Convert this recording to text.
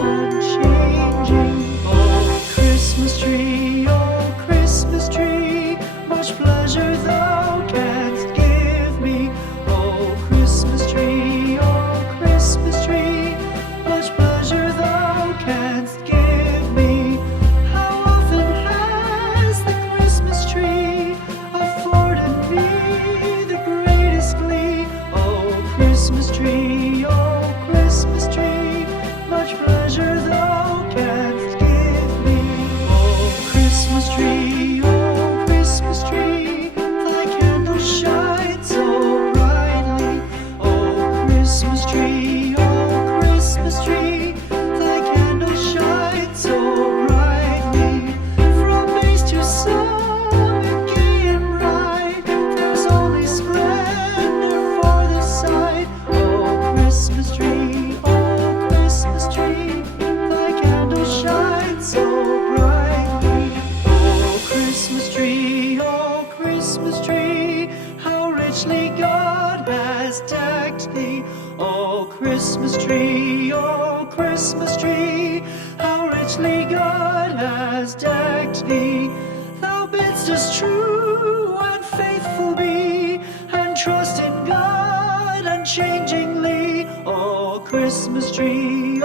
unchanging. Oh, Christmas tree, much pleasure thou canst give me. Oh, Christmas tree, much pleasure thou canst give me. How often has the Christmas tree afforded me the greatest glee? Oh, Christmas tree, much pleasure thou canst give me. Oh, Christmas tree, thy candle shines so brightly. Oh, Christmas tree, thy candle shines so brightly. From base to summit, gay and bright, there's only splendor for the sight. Oh, Christmas tree, thy candle shines so brightly. Oh, Christmas tree, how richly God has decked thee. Oh, Christmas tree, how richly God has decked thee. Thou bidst us true and faithful be, and trust in God unchangingly. Oh, Christmas tree,